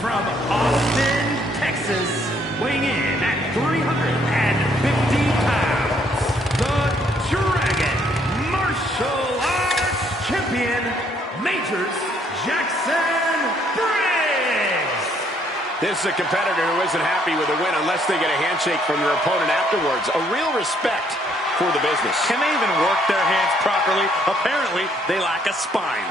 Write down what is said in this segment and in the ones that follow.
from Austin, Texas, weighing in at 350 pounds, the Dragon Martial Arts Champion, Majors Jackson Briggs. This is a competitor who isn't happy with a win unless they get a handshake from their opponent afterwards. A real respect for the business. Can they even work their hands properly? Apparently, they lack a spine.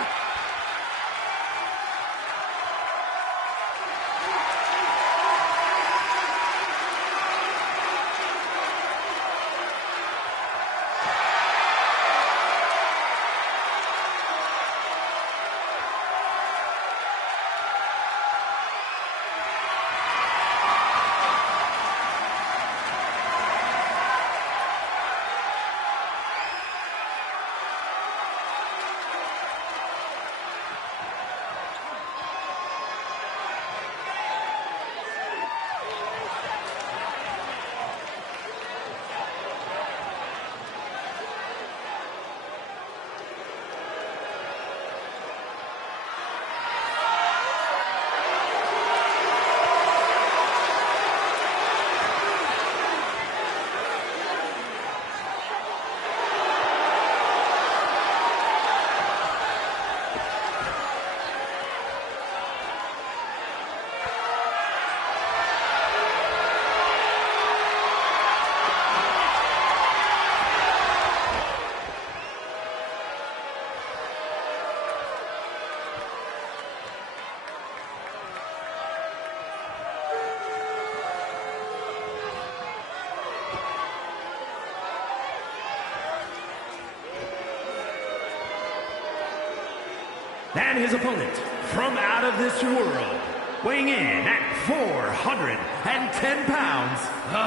And his opponent, from out of this world, weighing in at 410 pounds, the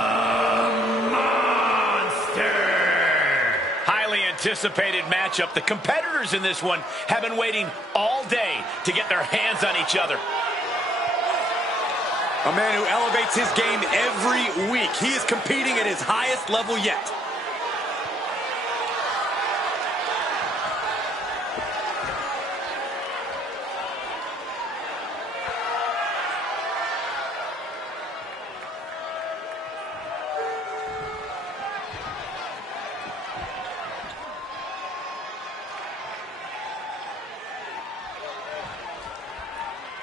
Monster! Highly anticipated matchup. The competitors in this one have been waiting all day to get their hands on each other. A man who elevates his game every week. He is competing at his highest level yet.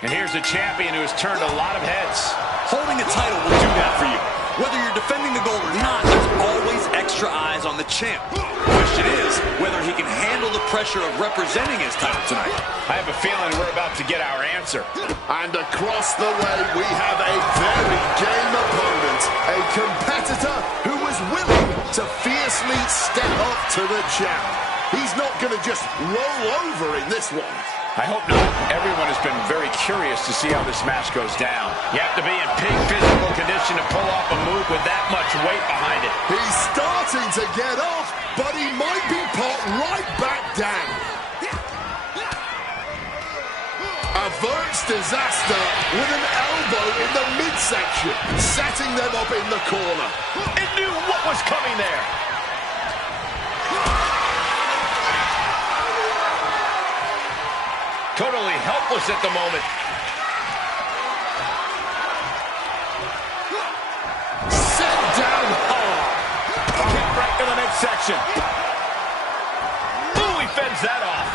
And here's a champion who has turned a lot of heads. Holding a title will do that for you. Whether you're defending the gold or not, there's always extra eyes on the champ. Question is whether he can handle the pressure of representing his title tonight. I have a feeling we're about to get our answer. And across the way, we have a very game opponent. A competitor who was willing to fiercely step up to the champ. He's not going to just roll over in this one. I hope not. Everyone has been very curious to see how this match goes down. You have to be in peak physical condition to pull off a move with that much weight behind it. He's starting to get off, but he might be put right back down. Averts disaster with an elbow in the midsection, setting them up in the corner. It knew what was coming there. Totally helpless at the moment. Set down hard. Kick right to the midsection. Ooh, he fends that off.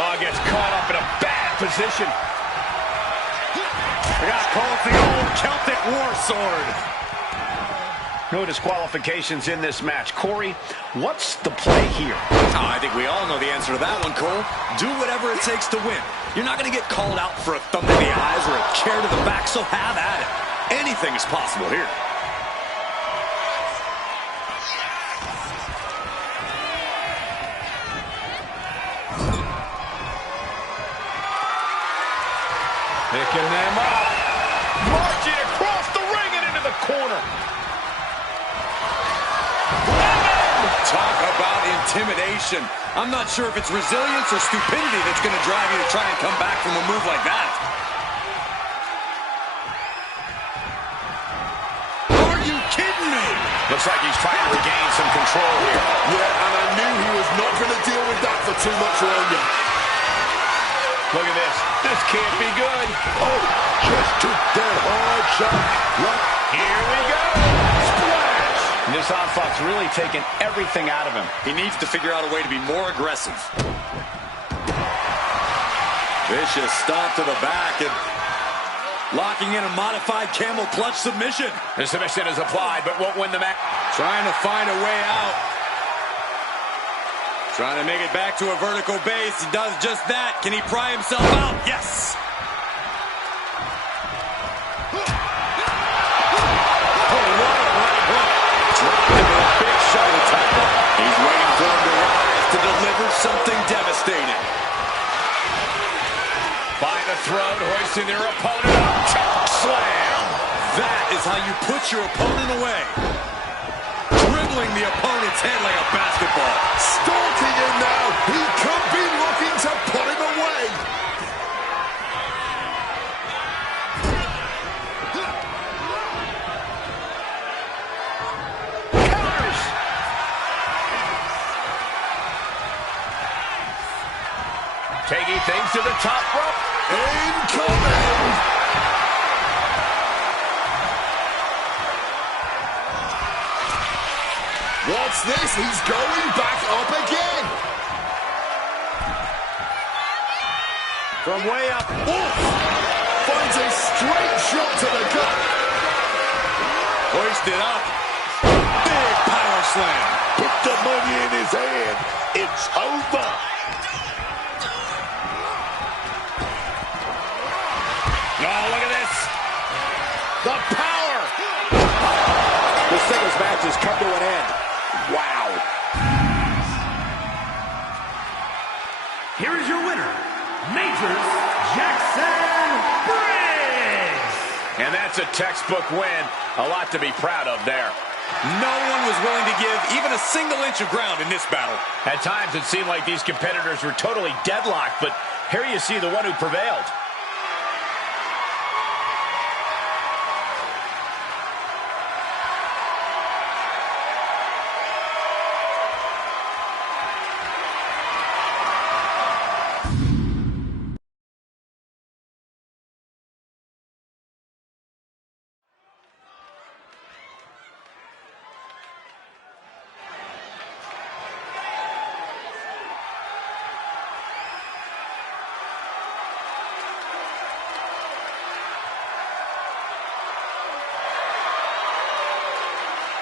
Oh, gets caught up in a bad position. We got to call it the old Celtic war sword. No disqualifications in this match. Corey, what's the play here? Oh, I think we all know the answer to that one, Cole. Do whatever it takes to win. You're not going to get called out for a thumb to the eyes or a chair to the back, so have at it. Anything is possible here. Picking them up. Marching across the ring and into the corner. Talk about intimidation. I'm not sure if it's resilience or stupidity that's going to drive you to try and come back from a move like that. Are you kidding me? Looks like he's trying to regain some control here. Yeah, and I knew he was not going to deal with that for too much longer. Look at this. This can't be good. Oh, just took that hard shot. Here we go. Splash. And this offense really taking everything out of him. He needs to figure out a way to be more aggressive. Vicious stomp to the back and locking in a modified camel clutch submission. The submission is applied, but won't win the match. Trying to find a way out. Trying to make it back to a vertical base. He does just that. Can he pry himself out? Yes. Oh, what a right hook. Dropped him with a big shoulder tackle. He's waiting for him to rise to deliver something devastating. By the throat, hoisting their opponent up. Choke slam. That is how you put your opponent away. Dribbling the opponent's head like a basketball. Stalking him now. He could be looking to put him away. Counters. Taking things to the top rope. Incoming! What's this? He's going back up again. From way up. Oof! Finds a straight shot to the gut. Hoisted up. Big power slam. Put the money in his hand. It's over. Oh, look at this. The power. The singles match has come to an end. Wow. Here is your winner, Majors Jackson Briggs. And that's a textbook win. A lot to be proud of there. No one was willing to give even a single inch of ground in this battle. At times it seemed like these competitors were totally deadlocked, but here you see the one who prevailed.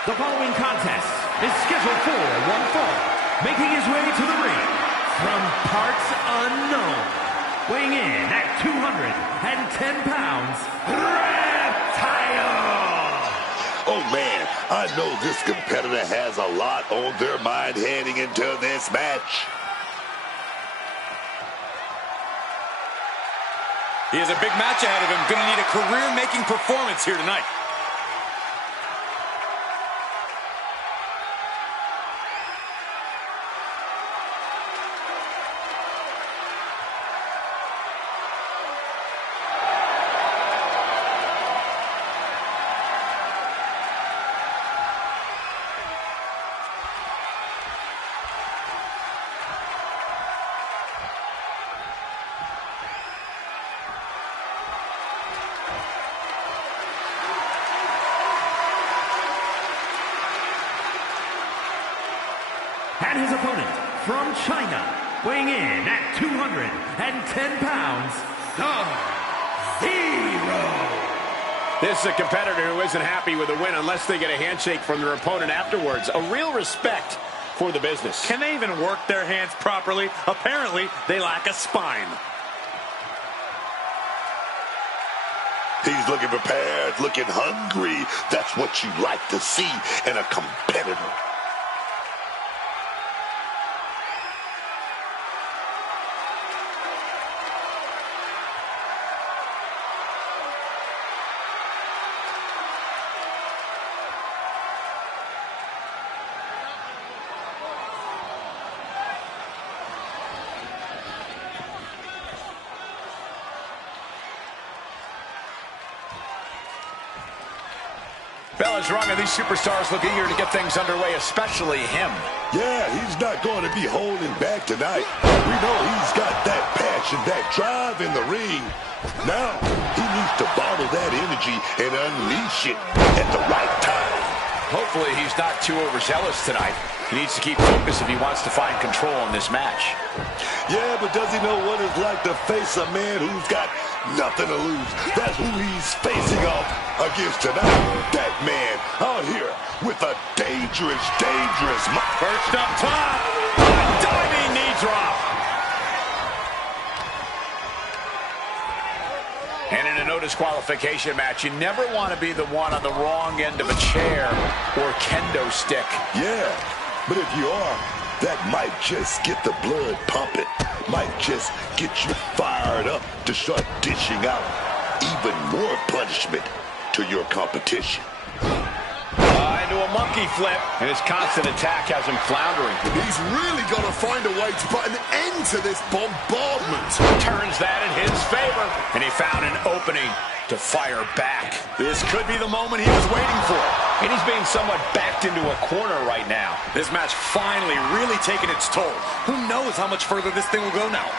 The following contest is scheduled for one fall. Making his way to the ring from parts unknown, weighing in at 210 pounds, Reptile! Oh man, I know this competitor has a lot on their mind heading into this match. He has a big match ahead of him. Going to need a career-making performance here tonight. And his opponent from China, weighing in at 210 pounds, Sub-Zero. This is a competitor who isn't happy with a win unless they get a handshake from their opponent afterwards. A real respect for the business. Can they even work their hands properly? Apparently, they lack a spine. He's looking prepared, looking hungry. That's what you like to see in a competitor. Bell is wrong, and these superstars look eager to get things underway, especially him. Yeah, he's not going to be holding back tonight. We know he's got that passion, that drive in the ring. Now, he needs to bottle that energy and unleash it at the right time. Hopefully he's not too overzealous tonight. He needs to keep focused if he wants to find control in this match. Yeah, but does he know what it's like to face a man who's got nothing to lose? That's who he's facing off against tonight. That man out here with a dangerous First up top, a diving knee drop. And in a no disqualification match, you never want to be the one on the wrong end of a chair or kendo stick. Yeah, but if you are, that might just get the blood pumping. Might just get you fired up to start dishing out even more punishment to your competition. Into a monkey flip, and his constant attack has him floundering. He's really got to find a way to put an end to this bombardment. Turns that in his favor, and he found an opening to fire back. This could be the moment he was waiting for. And he's being somewhat backed into a corner right now. This match finally really taking its toll. Who knows how much further this thing will go now?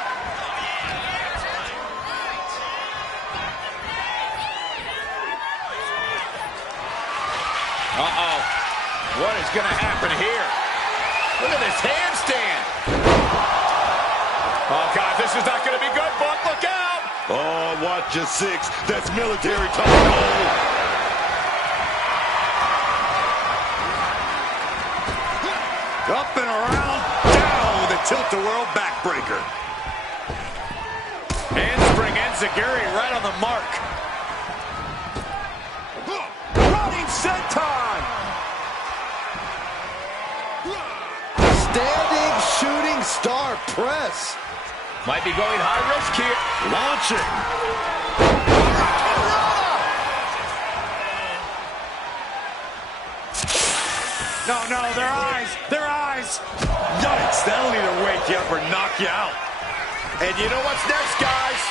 Uh-oh. What is going to happen here? Look at this handstand. Oh, God, this is not going to be good, Buck. Look out! Oh, watch your six. That's military talk. Oh. Up and around, down with a tilt-a-whirl backbreaker. Handspring enziguri right on the mark. Running senton. Standing shooting star press. Might be going high risk here. Launching. No, their eyes. Yikes, that'll either wake you up or knock you out. And you know what's next, guys?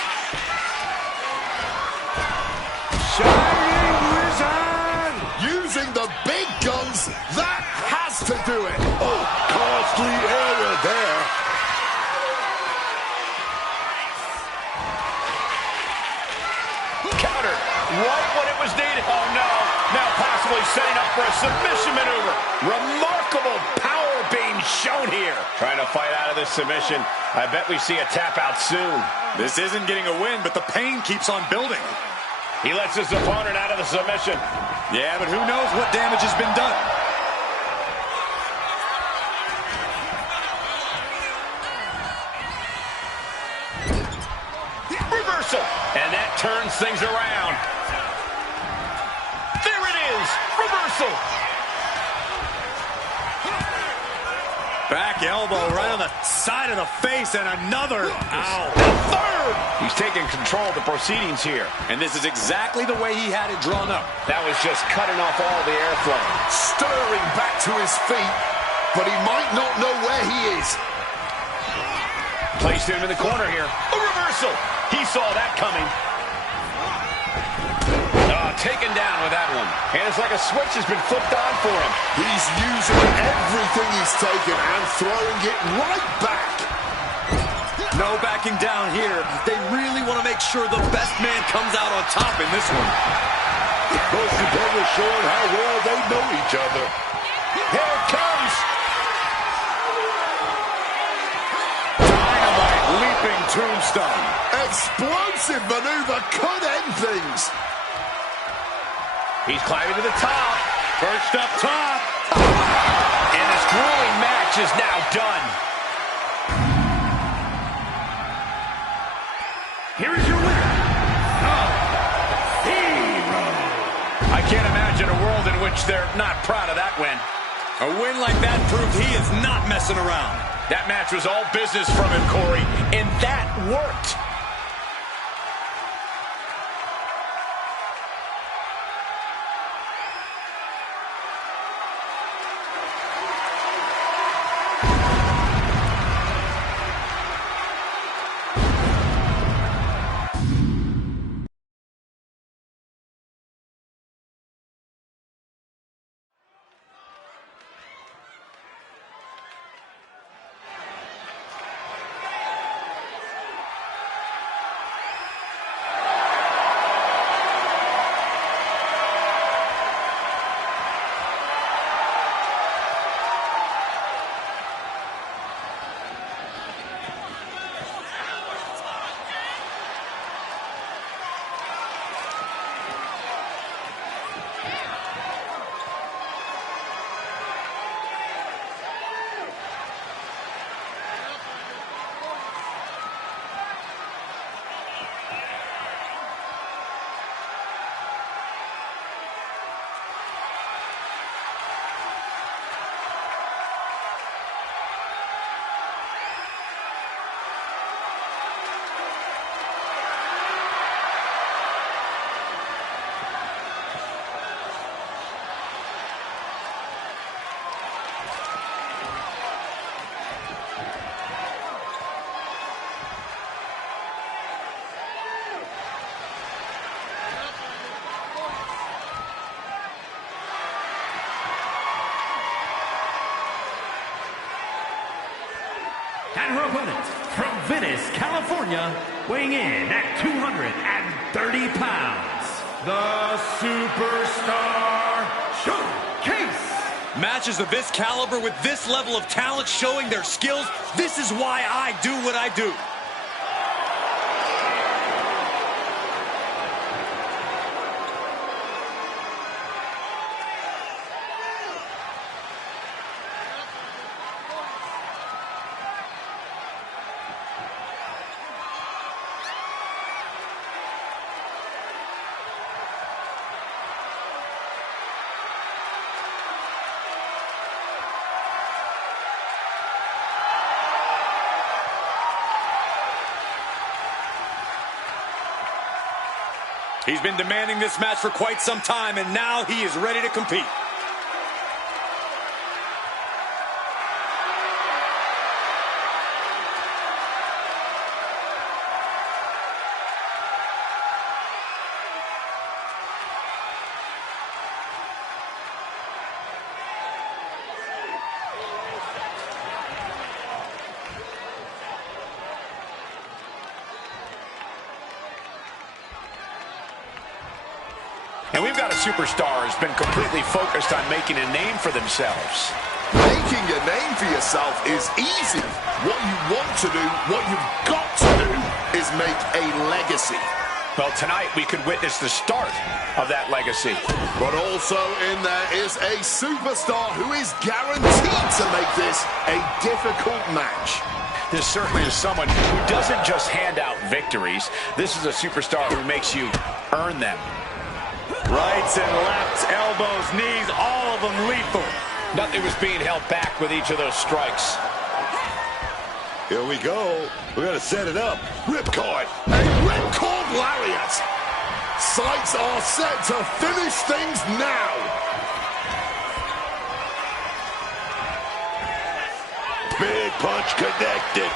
Shining Wizard. Using the big guns, that has to do it. Oh, costly error there. Countered right when it was needed. Oh, no. Now possibly setting up for a submission maneuver. Remarkable power being shown here. Trying to fight out of this submission. I bet we see a tap out soon. This isn't getting a win, but the pain keeps on building. He lets his opponent out of the submission. Yeah, but who knows what damage has been done. Reversal. And that turns things around. There it is. Reversal. Back elbow right on the side of the face, and another. Ow. Third. He's taking control of the proceedings here. And this is exactly the way he had it drawn up. That was just cutting off all the airflow. Stirring back to his feet, but he might not know where he is. Placed him in the corner here. A reversal. He saw that coming. Taken down with that one. And it's like a switch has been flipped on for him. He's using everything he's taken and throwing it right back. No backing down here. They really want to make sure the best man comes out on top in this one. Most competitors showing how well they know each other. Here it comes. Dynamite leaping tombstone. Explosive maneuver could end things. He's climbing to the top. First up top. And this grueling match is now done. Here is your winner, Hero. I can't imagine a world in which they're not proud of that win. A win like that proved he is not messing around. That match was all business from him, Corey, and that worked. And her opponent from Venice, California, weighing in at 230 pounds, the Superstar Showcase. Matches of this caliber with this level of talent showing their skills, this is why I do what I do. He's been demanding this match for quite some time, and now he is ready to compete. And we've got a superstar who's been completely focused on making a name for themselves. Making a name for yourself is easy. What you want to do, what you've got to do, is make a legacy. Well, tonight we could witness the start of that legacy. But also in there is a superstar who is guaranteed to make this a difficult match. This certainly is someone who doesn't just hand out victories. This is a superstar who makes you earn them. Rights and lefts, elbows, knees, all of them lethal. Nothing was being held back with each of those strikes. Here we go. We're going to set it up. Ripcord. A ripcord lariat. Sights are set to finish things now. Big punch connected.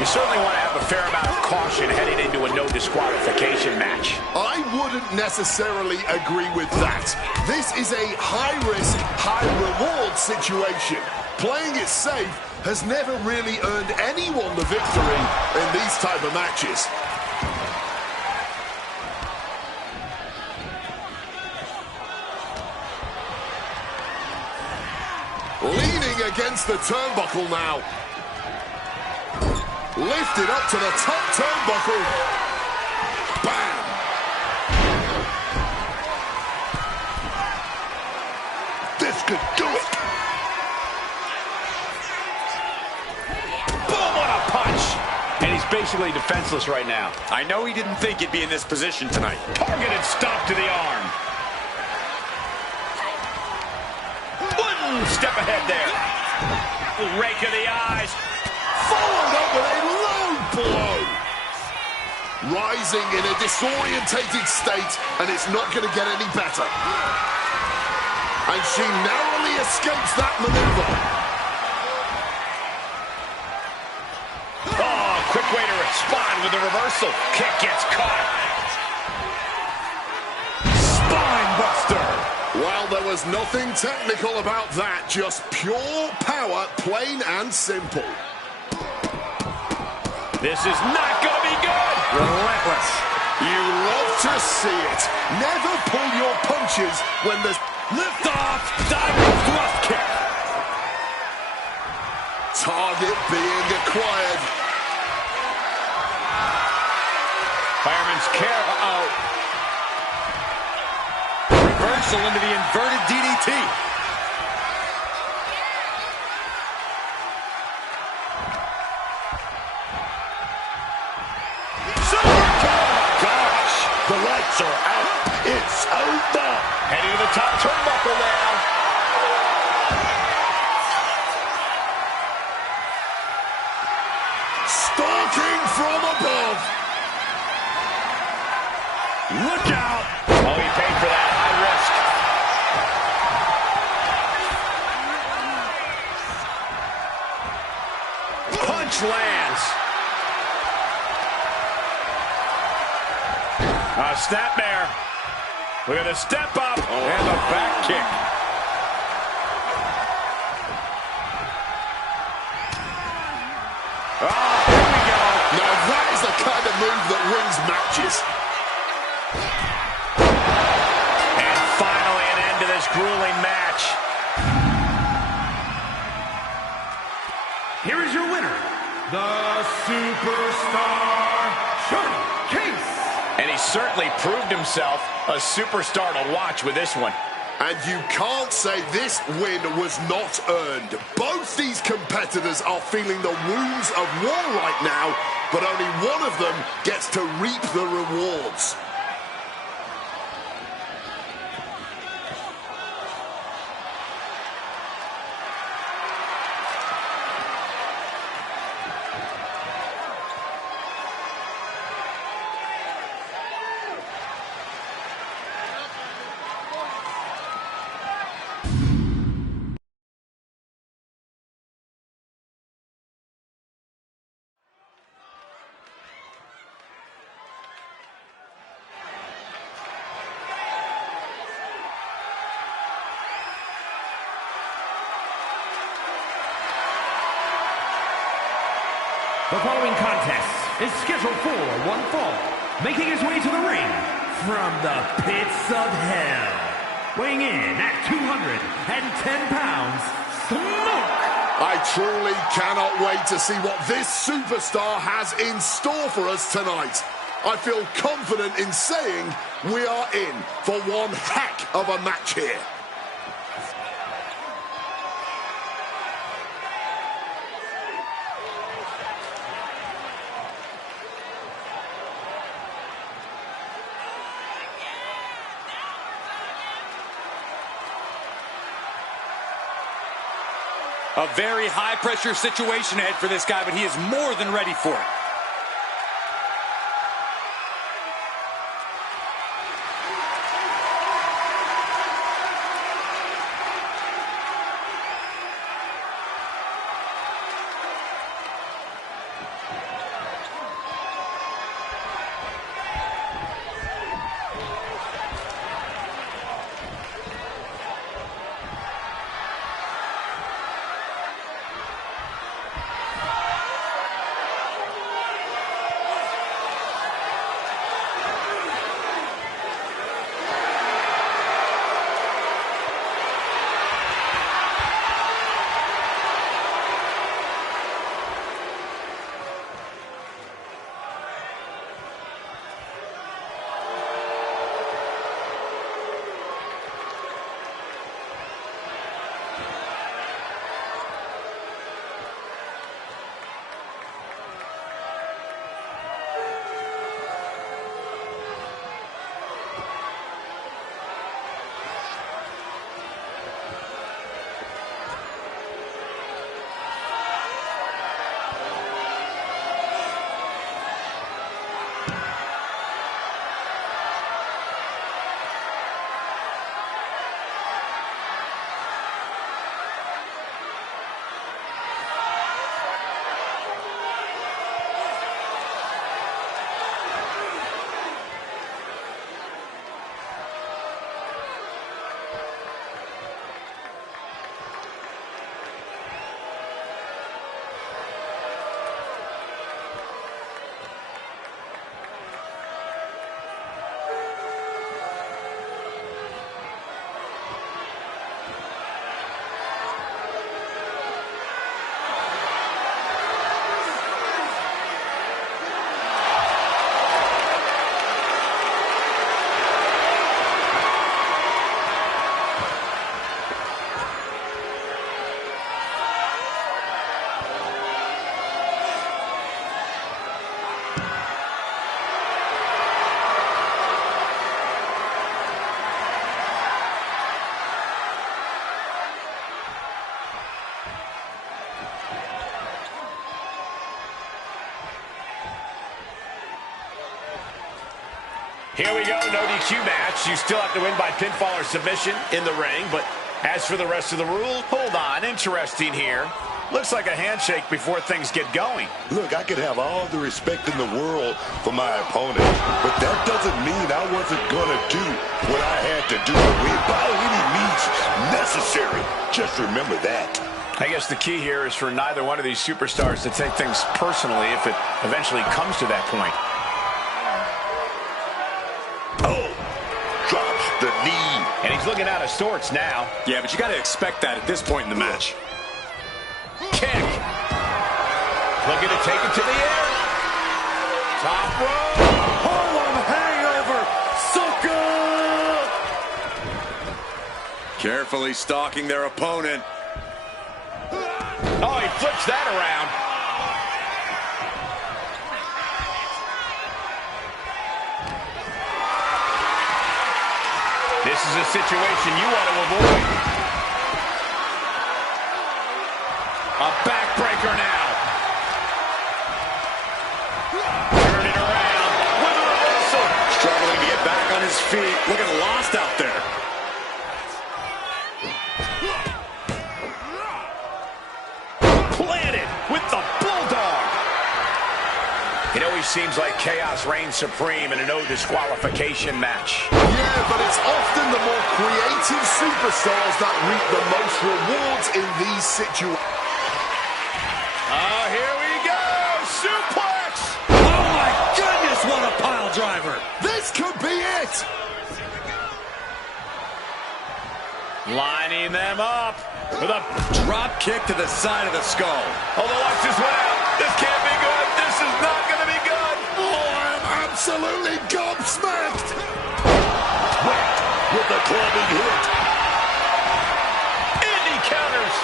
You certainly want to have a fair amount of caution heading into a no disqualification match. I wouldn't necessarily agree with that. This is a high-risk, high-reward situation. Playing it safe has never really earned anyone the victory in these type of matches. Leaning against the turnbuckle now. Lifted up to the top turnbuckle. Bam! This could do it. Boom, what a punch! And he's basically defenseless right now. I know he didn't think he'd be in this position tonight. Targeted stop to the arm. One step ahead there. Rake of the eyes. Followed up with a low blow. Rising in a disorientated state, and it's not going to get any better. And she narrowly escapes that maneuver. Oh, quick way to respond with the reversal. Kick gets caught. Spine buster. Well, there was nothing technical about that, just pure power, plain and simple. This is not going to be good. Relentless. You love to see it. Never pull your punches when there's Lift off. Diving thrust kick. target being acquired. Fireman's care. Uh-oh. Reversal into the inverted DDT. The lights are out. It's over. Heading to the top turnbuckle now. Stalking from above. Look out. Oh, he paid for that. High risk. Punch lands. Snapmare. Look at the step up and the back kick. Oh, here we go. Now that is the kind of move that wins matches. And finally an end to this grueling match. Here is your winner, the Superstar Showcase. And he certainly proved himself a superstar to watch with this one. And you can't say this win was not earned. Both these competitors are feeling the wounds of war right now, but only one of them gets to reap the rewards. The following contest is scheduled for one fall. Making his way to the ring from the pits of hell. Weighing in at 210 pounds, Smoke! I truly cannot wait to see what this superstar has in store for us tonight. I feel confident in saying we are in for one heck of a match here. A very high-pressure situation ahead for this guy, but he is more than ready for it. Here we go, no DQ match. You still have to win by pinfall or submission in the ring, but as for the rest of the rules, hold on, interesting here. Looks like a handshake before things get going. Look, I could have all the respect in the world for my opponent, but that doesn't mean I wasn't going to do what I had to do to win by any means necessary. Just remember that. I guess the key here is for neither one of these superstars to take things personally if it eventually comes to that point. Oh, drops the knee. And he's looking out of sorts now. Yeah, but you got to expect that at this point in the match. Kick. Looking to take it to the air. Top rope. Harlem hangover. Sucker. Carefully stalking their opponent. Oh, he flips that around. This is a situation you want to avoid. A backbreaker now. Turn it around with a reversal. Struggling to get back on his feet. Looking lost out there. Planted with the bulldog. It always seems like chaos reigns supreme in a no disqualification match. Yeah, but it's often the more creative superstars that reap the most rewards in these situations. Oh, here we go! Suplex! Oh my goodness, what a pile driver! This could be it! Lining them up with a Drop kick to the side of the skull. Oh, the lights just went out. This can't be good. This is not going to be good. Oh, I'm absolutely gobsmacked! Whacked with a clubbing hit. Indy counters.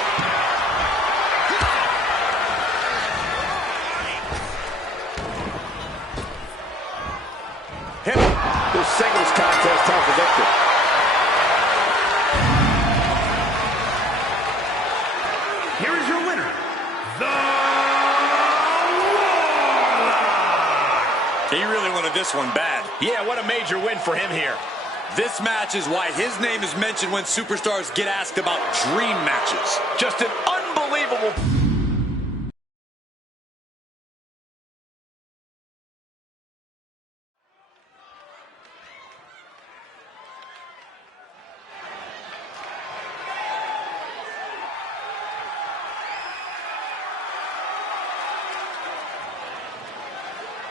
This singles contest time for Victor. Here is your winner, the Warlock. He really wanted this one bad. Yeah, what a major win for him here. This match is why his name is mentioned when superstars get asked about dream matches. Just an unbelievable...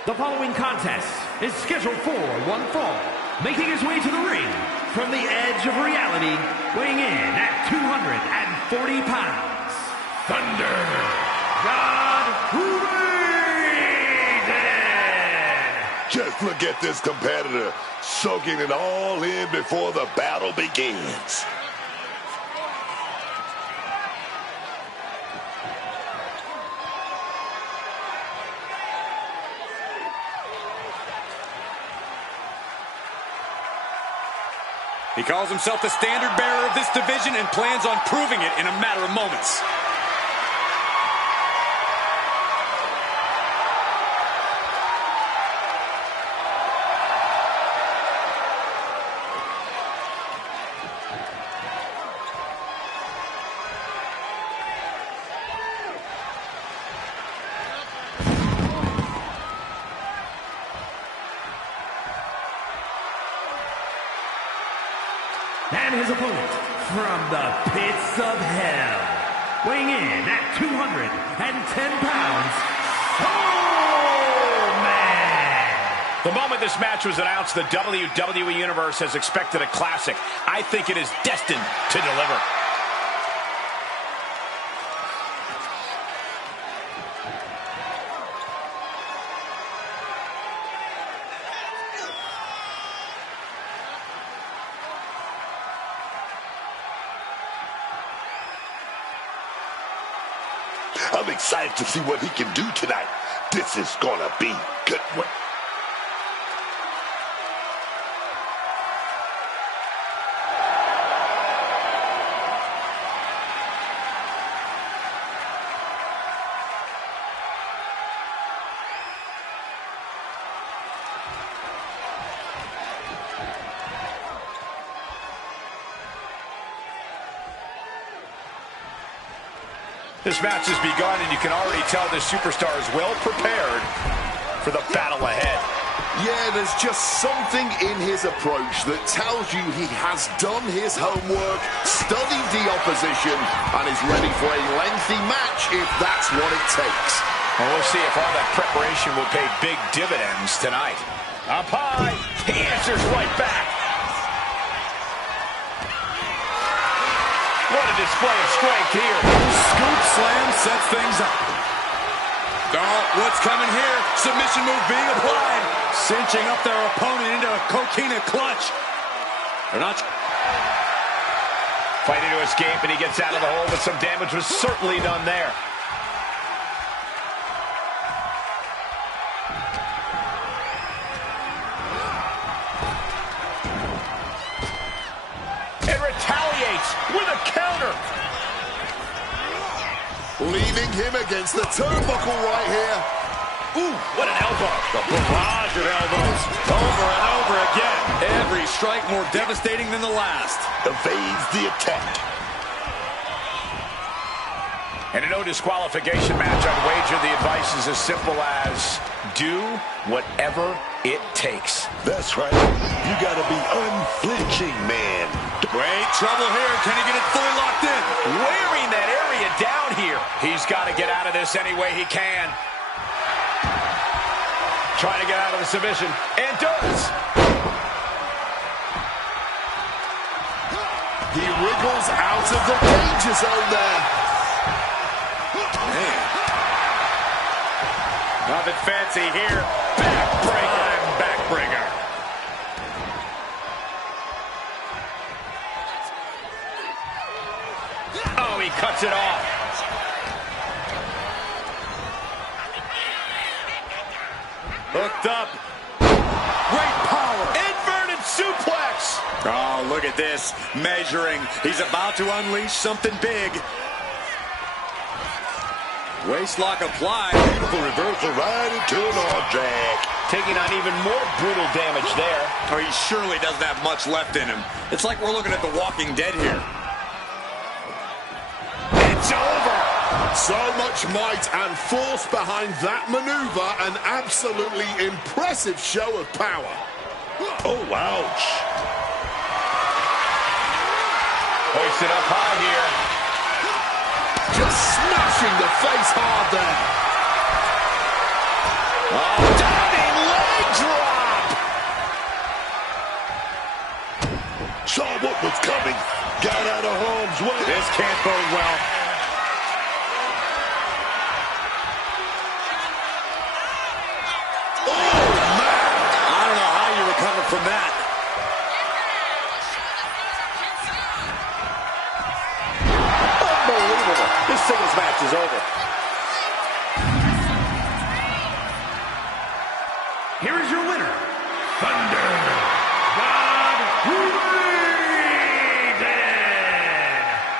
The following contest is scheduled for one fall. Making his way to the ring from the edge of reality, weighing in at 240 pounds, Thunder God Raven. Just look at this competitor soaking it all in before the battle begins. He calls himself the standard bearer of this division and plans on proving it in a matter of moments. And his opponent from the pits of hell, weighing in at 210 pounds, Soul Man. The moment this match was announced, the WWE Universe has expected a classic. I think it is destined to deliver. I'm excited to see what he can do tonight. This is gonna be good one. This match has begun, and you can already tell the superstar is well prepared for the battle ahead. Yeah, there's just something in his approach that tells you he has done his homework, studied the opposition, and is ready for a lengthy match if that's what it takes. Well, we'll see if all that preparation will pay big dividends tonight. Up high, he answers right back. What a display of strength here. Scoop slam sets things up. Oh, what's coming here? Submission move being applied. Cinching up their opponent into a coquina clutch. They're not fighting to escape, and he gets out of the hole, but some damage was certainly done there. And retaliates with a counter. Leaving him against the turnbuckle right here. Ooh, what an elbow. The barrage of elbows over and over again. Every strike more devastating than the last. Evades the attack. In a no disqualification match, I'd wager the advice is as simple as do whatever it takes. That's right. You gotta be unflinching, man. Great trouble here. Can he get it fully locked in? Wearing that area down here. He's got to get out of this any way he can. Trying to get out of the submission, and does. He wriggles out of the danger zone there. Man. Nothing fancy here. Backbreaker. Backbreaker. Oh, he cuts it off. Hooked up. Great power. Inverted suplex. Oh, look at this. Measuring. He's about to unleash something big. Waistlock applied. Beautiful reversal right into an arm drag. Taking on even more brutal damage there. Oh, he surely doesn't have much left in him. It's like we're looking at The Walking Dead here. It's over. So much might and force behind that maneuver. An absolutely impressive show of power. Oh, ouch. Hoisted up high here. Just smashing the face hard there. Oh, diving leg drop. Saw what was coming. Got out of harm's way. This can't bode well. From that. Unbelievable. This singles match is over. Here is your winner, Thunder God Raven.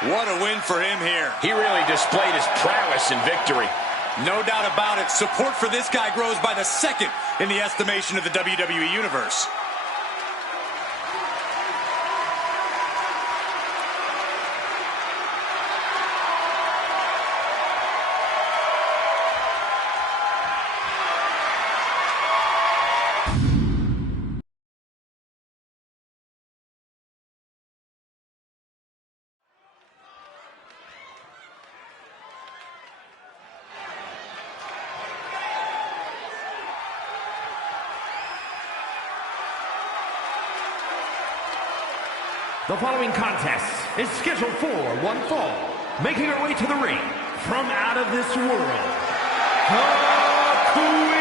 What a win for him here. He really displayed his prowess in victory. No doubt about it. Support for this guy grows by the second in the estimation of the WWE Universe. The following contest is scheduled for one fall. Making her way to the ring from out of this world, the Queen!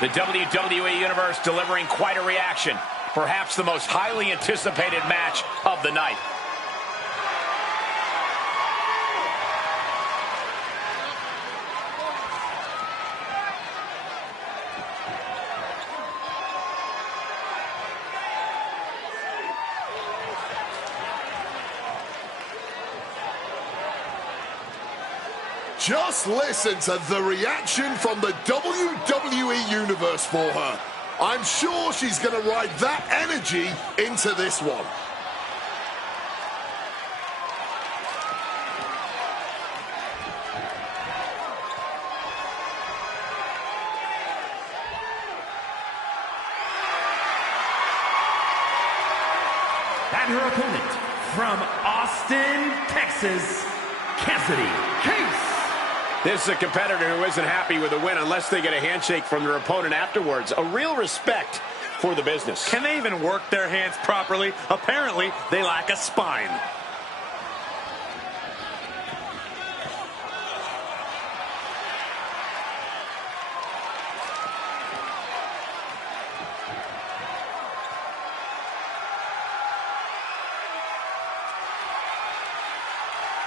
The WWE Universe delivering quite a reaction. Perhaps the most highly anticipated match of the night. Just listen to the reaction from the WWE Universe for her. I'm sure she's going to ride that energy into this one. And her opponent, from Austin, Texas, Cassidy Case. This is a competitor who isn't happy with a win unless they get a handshake from their opponent afterwards. A real respect for the business. Can they even work their hands properly? Apparently, they lack a spine.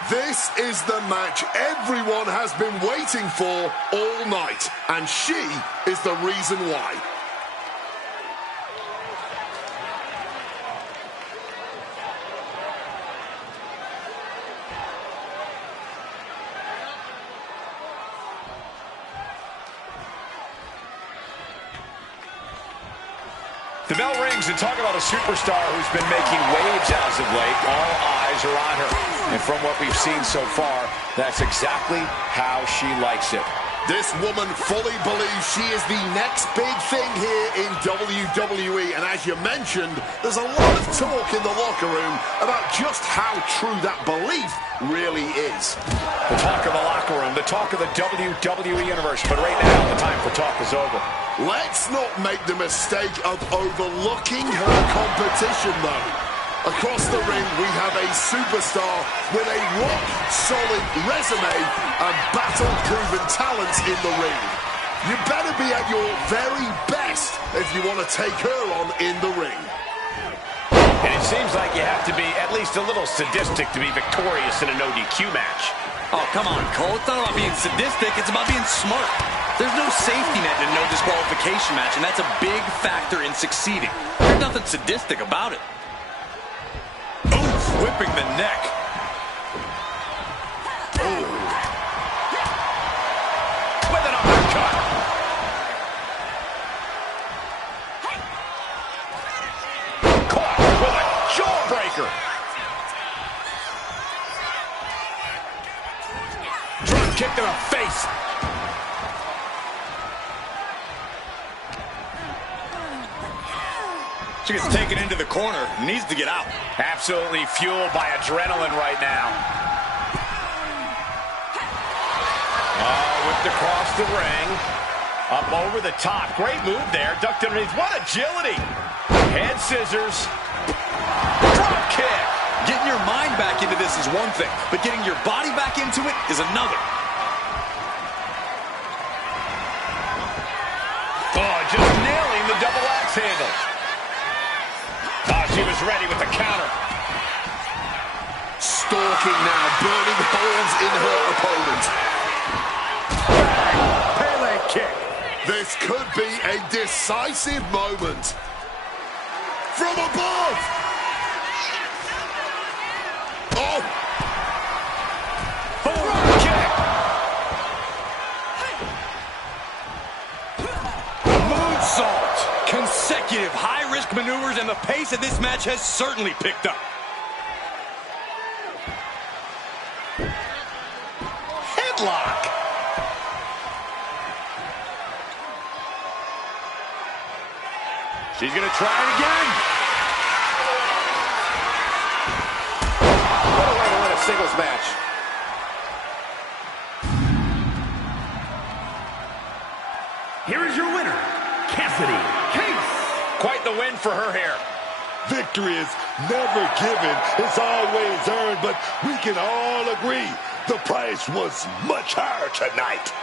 This is the match everyone has been waiting for all night, and she is the reason why. The bell rings, and talk about a superstar who's been making waves as of late. All eyes are on her. And from what we've seen so far, that's exactly how she likes it. This woman fully believes she is the next big thing here in WWE. And as you mentioned, there's a lot of talk in the locker room about just how true that belief really is. The talk of the locker room, the talk of the WWE Universe. But right now, the time for talk is over. Let's not make the mistake of overlooking her competition, though. Across the ring, we have a superstar with a rock-solid resume and battle-proven talents in the ring. You better be at your very best if you want to take her on in the ring. And it seems like you have to be at least a little sadistic to be victorious in a no-DQ match. Oh, come on, Cole. It's not about being sadistic. It's about being smart. There's no safety net in a no disqualification match, and that's a big factor in succeeding. There's nothing sadistic about it. Oof, whipping the neck. Ooh. With an uppercut. Caught with a jawbreaker. Drop kick to the face. She gets taken into the corner. Needs to get out. Absolutely fueled by adrenaline right now. Oh, whipped across the ring. Up over the top. Great move there. Ducked underneath. What agility. Head scissors. Drop kick. Getting your mind back into this is one thing, but getting your body back into it is another. Oh, just nailing the double axe handle. Oh, she was ready with the counter. Stalking now, burning holes in her opponent. Pele kick. This could be a decisive moment. From above. Oh. Forward kick. Moonsault. Consecutive high-risk maneuvers, and the pace of this match has certainly picked up. Headlock. She's going to try it again. What a way to win a singles match. Here is your winner, Cassidy Case. Quite the win for her here. Victory is never given, it's always earned, but we can all agree the price was much higher tonight.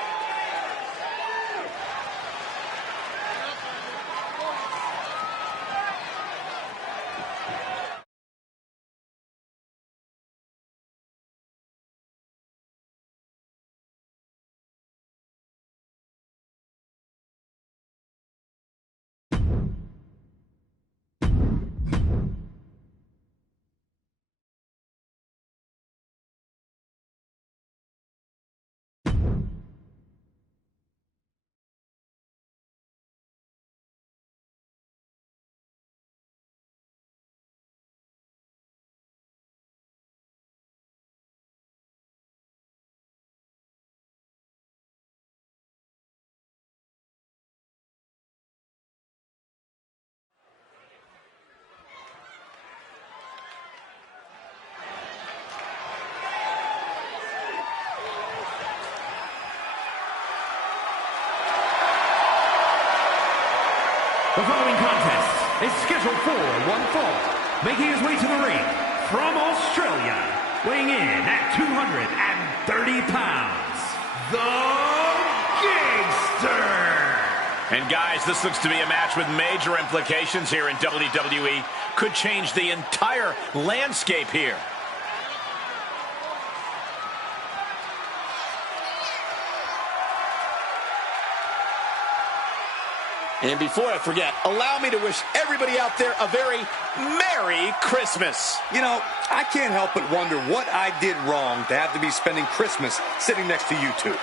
is scheduled for one fall. Making his way to the ring from Australia, weighing in at 230 pounds, the Gangster. And guys, this looks to be a match with major implications here in WWE. Could change the entire landscape here. And before I forget, allow me to wish everybody out there a very Merry Christmas. You know, I can't help but wonder what I did wrong to have to be spending Christmas sitting next to you two.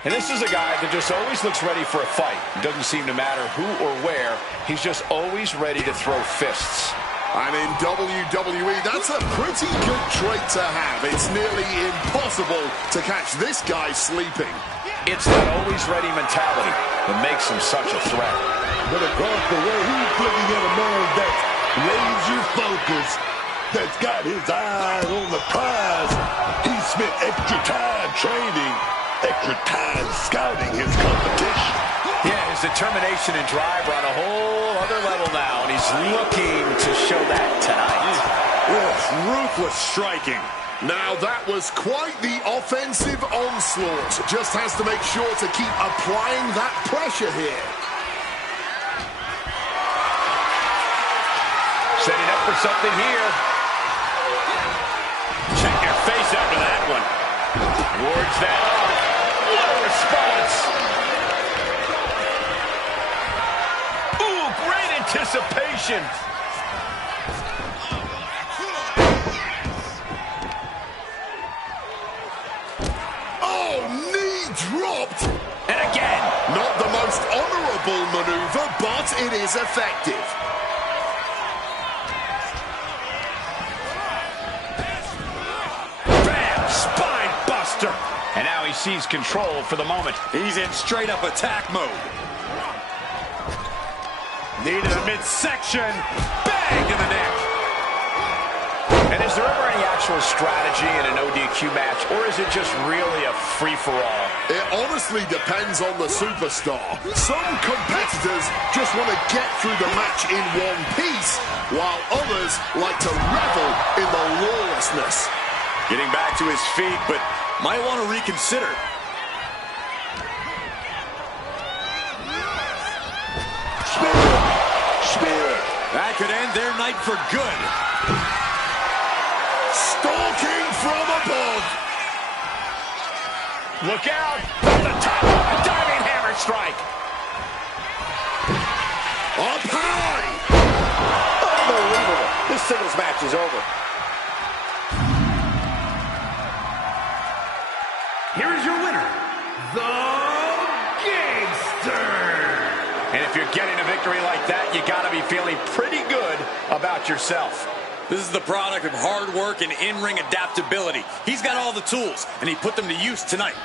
And this is a guy that just always looks ready for a fight. It doesn't seem to matter who or where. He's just always ready to throw fists. And in WWE, that's a pretty good trait to have. It's nearly impossible to catch this guy sleeping. It's that always ready mentality that makes him such a threat. But across the way, he's looking at a man that's laser focused, that's got his eyes on the prize. He spent extra time training, extra time scouting his competition. Yeah, his determination and drive are on a whole other level now, and he's looking to show that tonight. Yes, ruthless striking. Now that was quite the offensive onslaught. Just has to make sure to keep applying that pressure here. Setting up for something here. Check your face after that one. Wards that off. What a response. Ooh, great anticipation. Oh, knee dropped. And again. Not the most honorable maneuver, but it is effective. Bam! Spine buster. And now he sees control for the moment. He's in straight-up attack mode. Knee to the midsection. Bang to the neck. And is there ever any actual strategy in an ODQ match, or is it just really a free-for-all? It honestly depends on the superstar. Some competitors just want to get through the match in one piece, while others like to revel in the lawlessness. Getting back to his feet, but might want to reconsider. Spear. That could end their night for good. Stalking from above. Look out! From the top, a diving hammer strike. Up high. Unbelievable. This singles match is over. Here is your winner, the Gangster. And if you're getting a victory like that, you got to be feeling pretty good about yourself. This is the product of hard work and in-ring adaptability. He's got all the tools, and he put them to use tonight.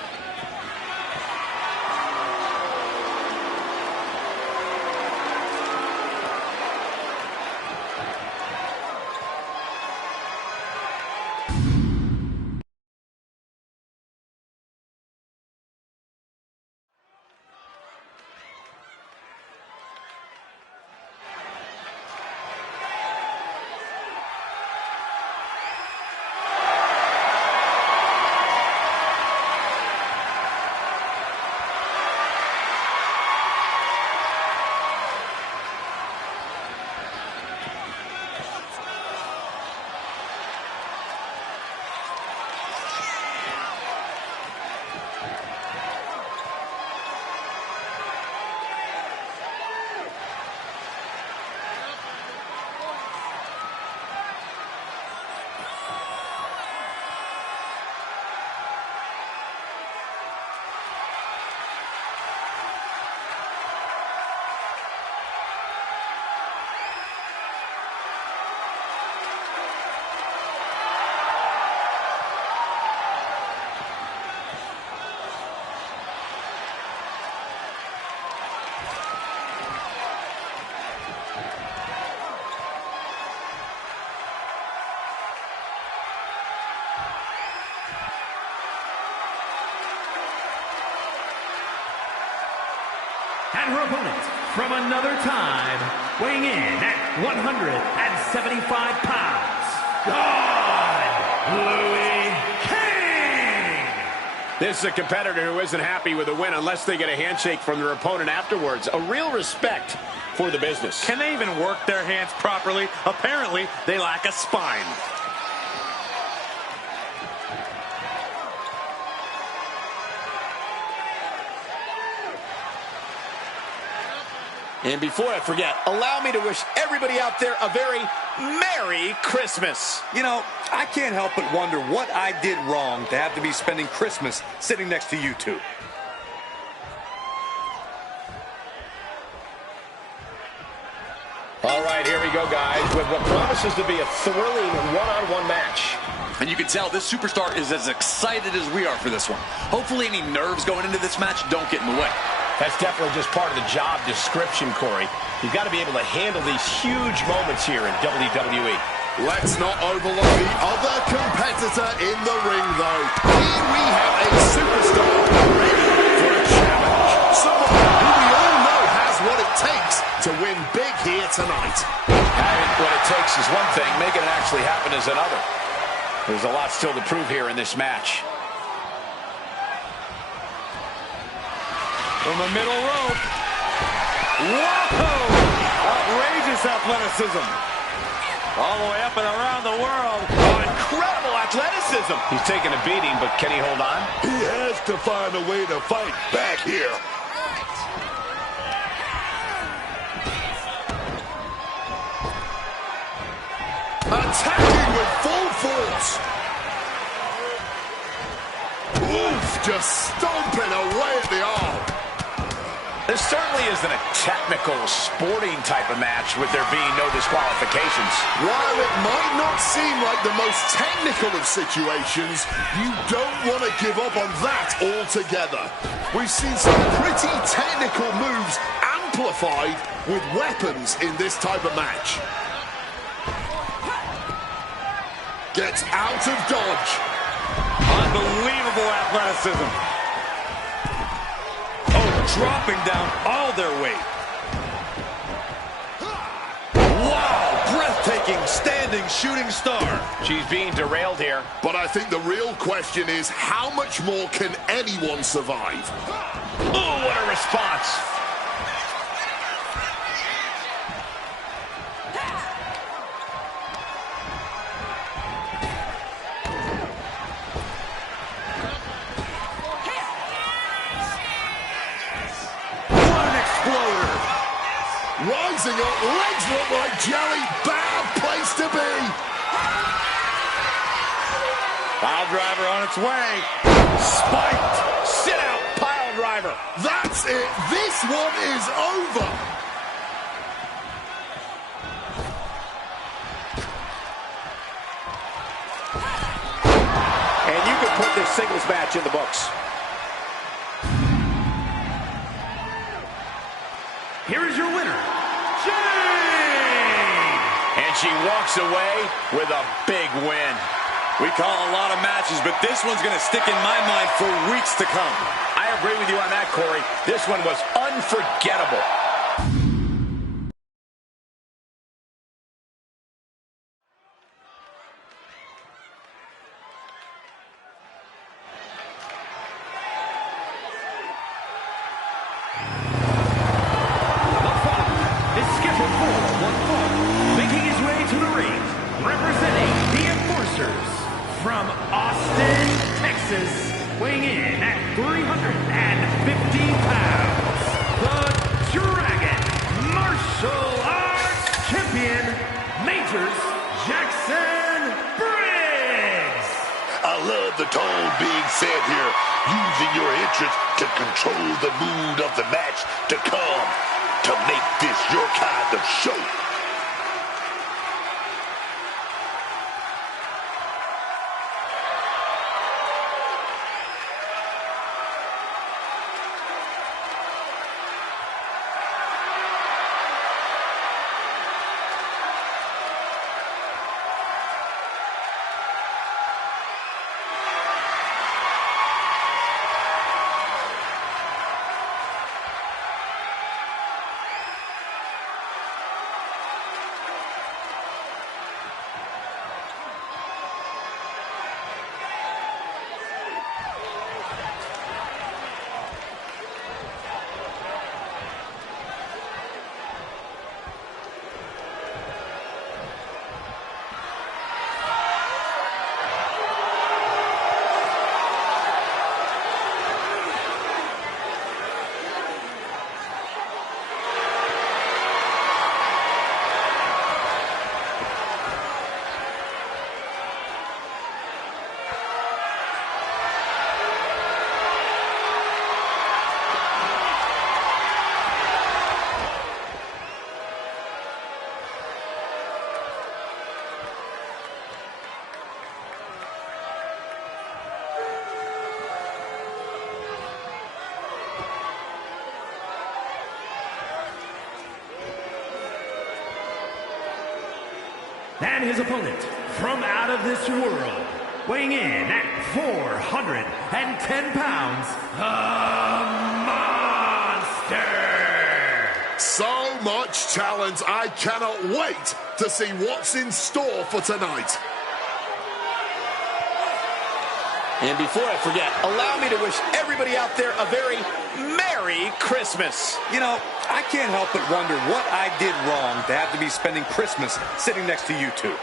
And her opponent, from another time, weighing in at 175 pounds, Louis King! This is a competitor who isn't happy with a win unless they get a handshake from their opponent afterwards. A real respect for the business. Can they even work their hands properly? Apparently, they lack a spine. And before I forget, allow me to wish everybody out there a very Merry Christmas. You know, I can't help but wonder what I did wrong to have to be spending Christmas sitting next to you two. All right, here we go, guys, with what promises to be a thrilling one-on-one match. And you can tell this superstar is as excited as we are for this one. Hopefully any nerves going into this match don't get in the way. That's definitely just part of the job description, Corey. You've got to be able to handle these huge moments here in WWE. Let's not overlook the other competitor in the ring, though. Here we have a superstar ready for a challenge. Someone who we all know has what it takes to win big here tonight. Having what it takes is one thing, making it actually happen is another. There's a lot still to prove here in this match. From the middle rope. Whoa! Outrageous athleticism. All the way up and around the world. Oh, incredible athleticism. He's taking a beating, but can he hold on? He has to find a way to fight back here. Attacking with full force. Oof, just stomping away at the arm. This certainly isn't a technical, sporting type of match with there being no disqualifications. While it might not seem like the most technical of situations, you don't want to give up on that altogether. We've seen some pretty technical moves amplified with weapons in this type of match. Gets out of dodge. Unbelievable athleticism. Dropping down all their weight. Wow, breathtaking standing shooting star. She's being derailed here. But I think the real question is, how much more can anyone survive? Oh, what a response. Rising up, legs look like jelly. Bad place to be. Pile driver on its way. Spiked. Sit out. Pile driver. That's it. This one is over. And you can put this singles match in the books. Here is your winner, Jade! And she walks away with a big win. We call a lot of matches, but this one's going to stick in my mind for weeks to come. I agree with you on that, Corey. This one was unforgettable. From Austin, Texas, weighing in at 350 pounds, the Dragon Martial Arts Champion, Majors Jackson Briggs. I love the tone being said here, using your entrance to control the mood of the match to come, to make this your kind of show. And his opponent, from out of this world, weighing in at 410 pounds, the Monster! So much talent, I cannot wait to see what's in store for tonight. And before I forget, allow me to wish everybody out there a very Merry Christmas. You know, I can't help but wonder what I did wrong to have to be spending Christmas sitting next to you two.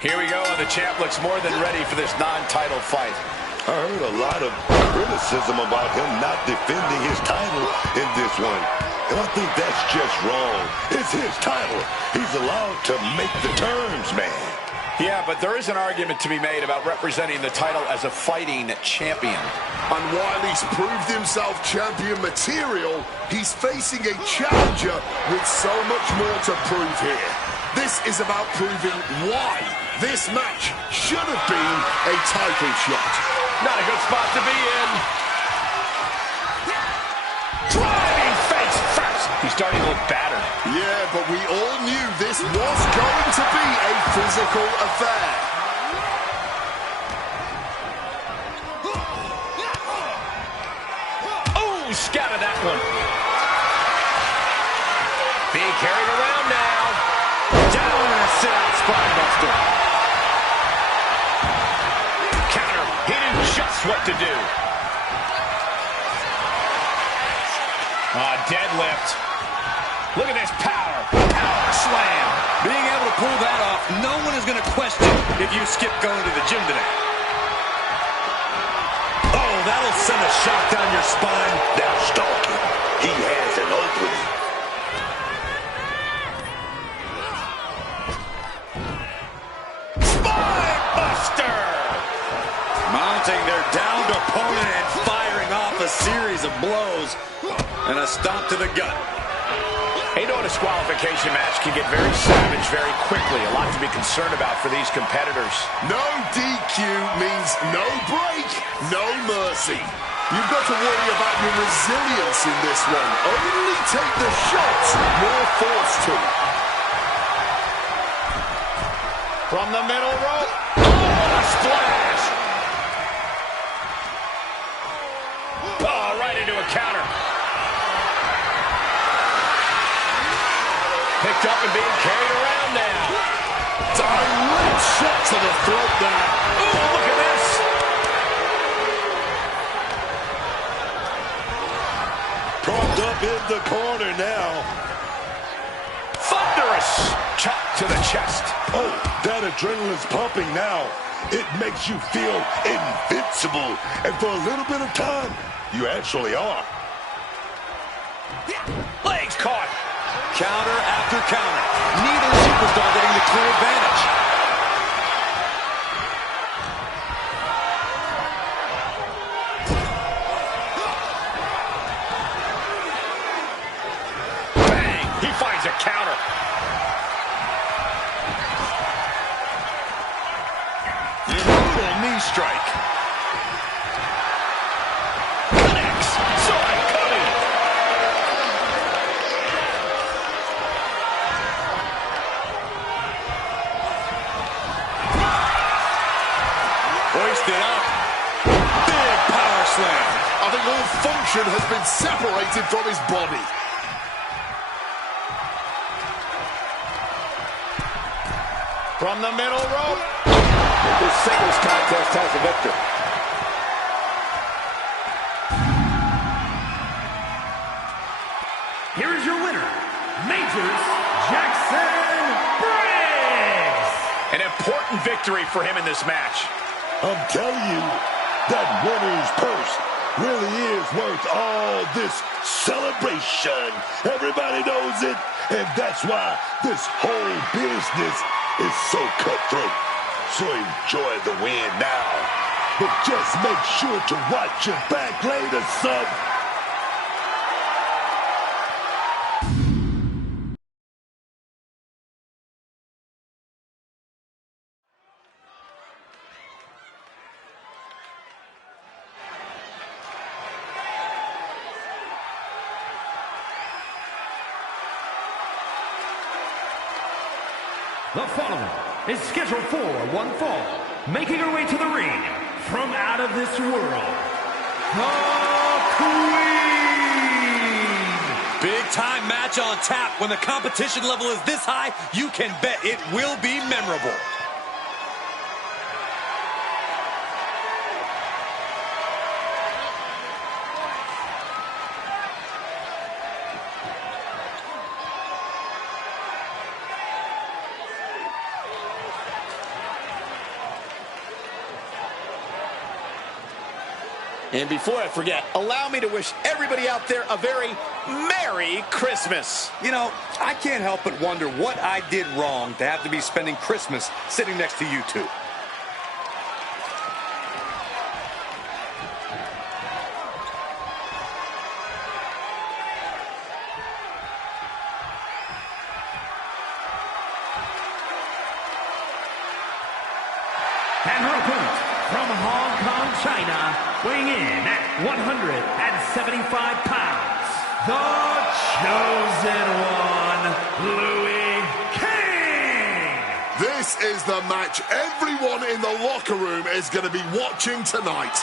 Here we go, and the champ looks more than ready for this non-title fight. I heard a lot of criticism about him not defending his title in this one. And I think that's just wrong. It's his title. He's allowed to make the terms, man. Yeah, but there is an argument to be made about representing the title as a fighting champion. And while he's proved himself champion material, he's facing a challenger with so much more to prove here. This is about proving why this match should have been a title shot. Not a good spot to be in. Driving face first. He's starting to look battered. Yeah, but we all knew this was going to be a physical affair. Oh, scattered that one. Being carried around now. Down and a sit-out spine buster. Counter. He knew just what to do. Deadlift. Look at this power. Power slam. Being able to pull that off, no one is going to question if you skip going to the gym today. Oh, that'll send a shot down your spine. Now stalking. He has an opening. Spine buster. Mounting their downed opponent and firing off a series of blows. And a stomp to the gut. You know, a disqualification match can get very savage very quickly. A lot to be concerned about for these competitors. No DQ means no break, no mercy. You've got to worry about your resilience in this one. Only take the shots you're forced to. From the middle rope. Oh, what a splash. Oh, right into a counter. Picked up and being carried around now. Direct shot to the throat there. Oh, look at this. Propped up in the corner now. Thunderous chop to the chest. Oh, that adrenaline's pumping now. It makes you feel invincible. And for a little bit of time, you actually are. Legs caught. Counter after counter. Neither superstar getting the clear advantage. Bang! He finds a counter. Brutal knee strike. Connects. Saw it coming. Hoisted up. Big power slam. I think all function has been separated from his body. From the middle rope. This singles contest has a victor. Here is your winner, Majors Jackson Briggs. An important victory for him in this match. I'm telling you, that winner's purse really is worth all this celebration. Everybody knows it, and that's why this whole business is so cutthroat. So enjoy the win now. But just make sure to watch your back later, son. The following is scheduled for one fall, making her way to the ring from out of this world, the Queen! Big time match on tap. When the competition level is this high, you can bet it will be memorable. And before I forget, allow me to wish everybody out there a very Merry Christmas. You know, I can't help but wonder what I did wrong to have to be spending Christmas sitting next to you two. And her opponent from Hong Kong, China, weighing in at 175 pounds, the Chosen One, Louis King. This is the match everyone in the locker room is going to be watching tonight.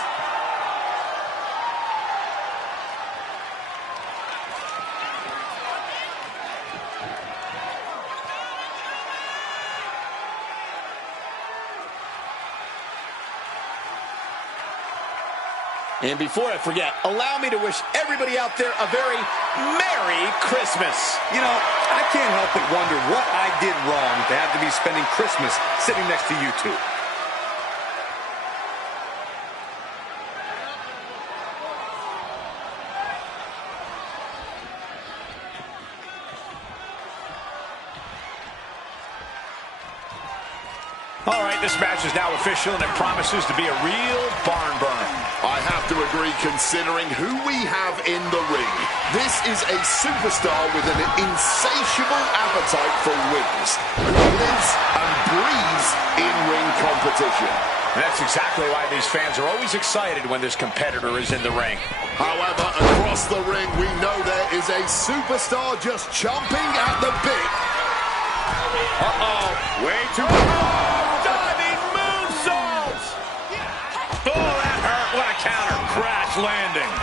And before I forget, allow me to wish everybody out there a very Merry Christmas. You know, I can't help but wonder what I did wrong to have to be spending Christmas sitting next to you two. All right, this match is now official, and it promises to be a real barn burner. I have to agree, considering who we have in the ring. This is a superstar with an insatiable appetite for wins, who lives and breathes in-ring competition. And that's exactly why these fans are always excited when this competitor is in the ring. However, across the ring, we know there is a superstar just chomping at the bit. Uh-oh, way too much. Diving moonsault! Oh, that hurt. What a counter. Crash landing.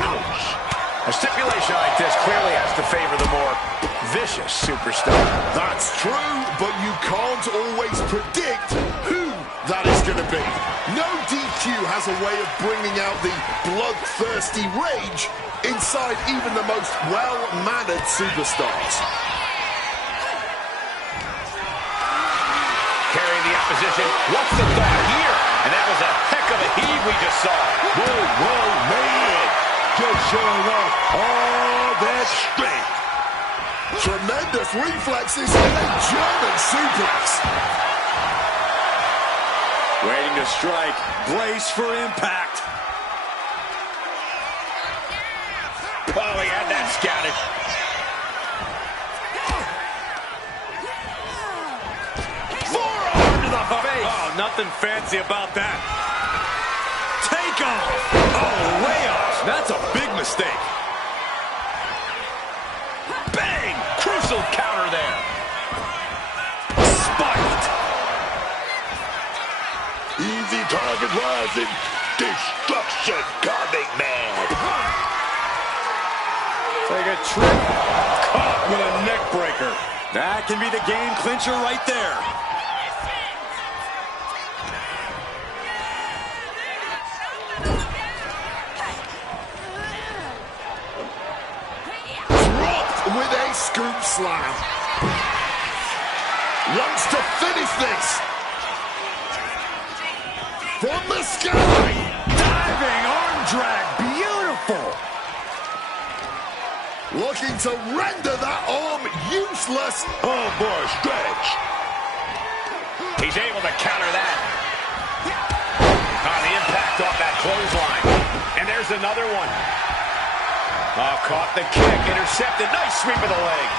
Ouch. A stipulation like this clearly has to favor the more vicious superstar. That's true, but you can't always predict who that is going to be. No DQ has a way of bringing out the bloodthirsty rage inside even the most well-mannered superstars. Carrying the opposition. What's the thought here? And that was a heck of a heave we just saw. Whoa, man. Just showing off all that strength. Tremendous reflexes and a German suplex. Waiting to strike. Brace for impact. Oh, he had that scouted. Forearm to the face. Oh, nothing fancy about that. Take off. Oh, way off. That's a big mistake. Bang! Crucial counter there. Spiked. Easy target rising. Destruction coming, man. Take a trip. Caught with a neck breaker. That can be the game clincher right there. Dropped with a scoop slam. Wants to finish this. From the sky. Diving arm drag. Beautiful. Looking to render that arm useless. Oh, boy, stretch. He's able to counter that. The impact off that clothesline. And there's another one. Oh, caught the kick. Intercepted. Nice sweep of the leg.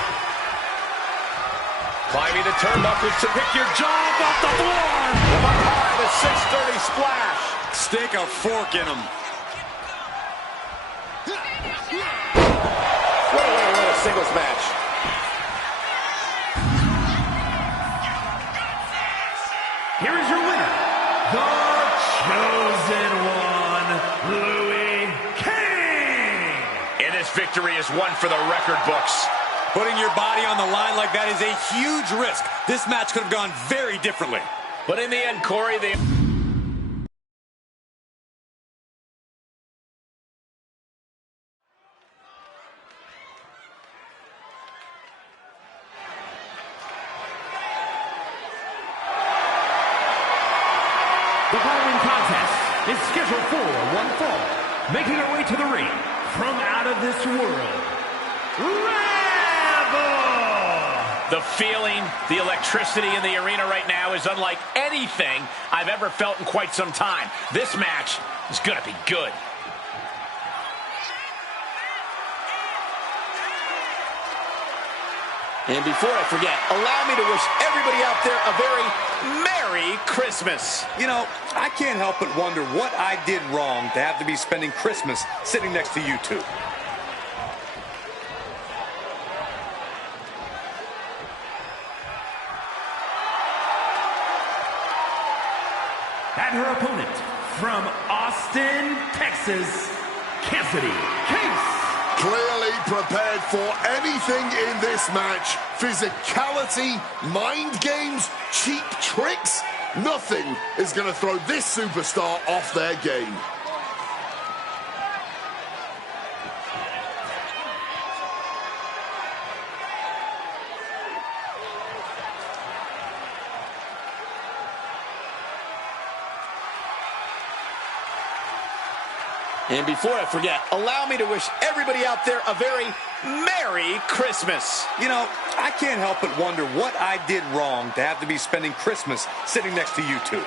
Climbing the turnbuckles to pick your jaw up off the floor. From up high, the 630 splash. Stick a fork in him. What a singles match. Here is your winner, the Chosen One, Louis King. And this victory is one for the record books. Putting your body on the line like that is a huge risk. This match could have gone very differently. But in the end, Corey, the following contest is scheduled for one fall. Making her way to the ring from out of this world, The feeling, the electricity in the arena right now is unlike anything I've ever felt in quite some time. This match is going to be good. And before I forget, allow me to wish everybody out there a very Merry Christmas. You know, I can't help but wonder what I did wrong to have to be spending Christmas sitting next to you two. Austin, Texas, Cassidy Case. Clearly prepared for anything in this match. Physicality, mind games, cheap tricks. Nothing is going to throw this superstar off their game. And before I forget, allow me to wish everybody out there a very Merry Christmas. You know, I can't help but wonder what I did wrong to have to be spending Christmas sitting next to you two.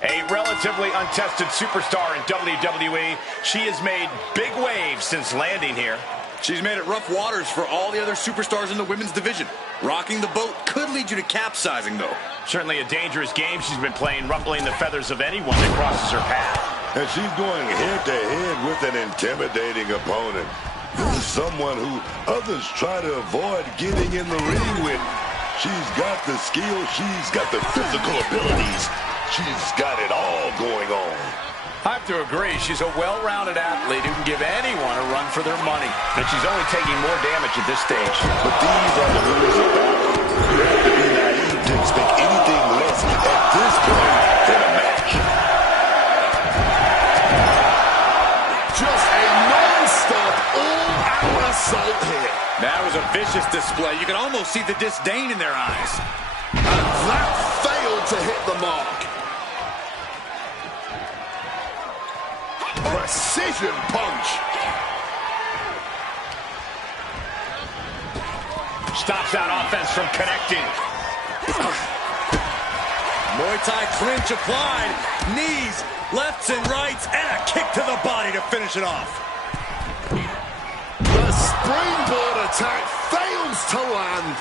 A relatively untested superstar in WWE, she has made big waves since landing here. She's made it rough waters for all the other superstars in the women's division. Rocking the boat could lead you to capsizing, though. Certainly a dangerous game she's been playing, ruffling the feathers of anyone that crosses her path. And she's going head-to-head with an intimidating opponent. This is someone who others try to avoid getting in the ring with. She's got the skill, she's got the physical abilities. She's got it all going on. I have to agree, she's a well-rounded athlete who can give anyone a run for their money. And she's only taking more damage at this stage. But these are the rules of battle. You have to be naive to expect anything less at this point in a match. Just a non-stop, all-out assault here. That was a vicious display. You can almost see the disdain in their eyes. And that failed to hit the mark. Precision punch. Stops out offense from connecting. Muay Thai clinch applied. Knees, lefts and rights, and a kick to the body to finish it off. The springboard attack fails to land.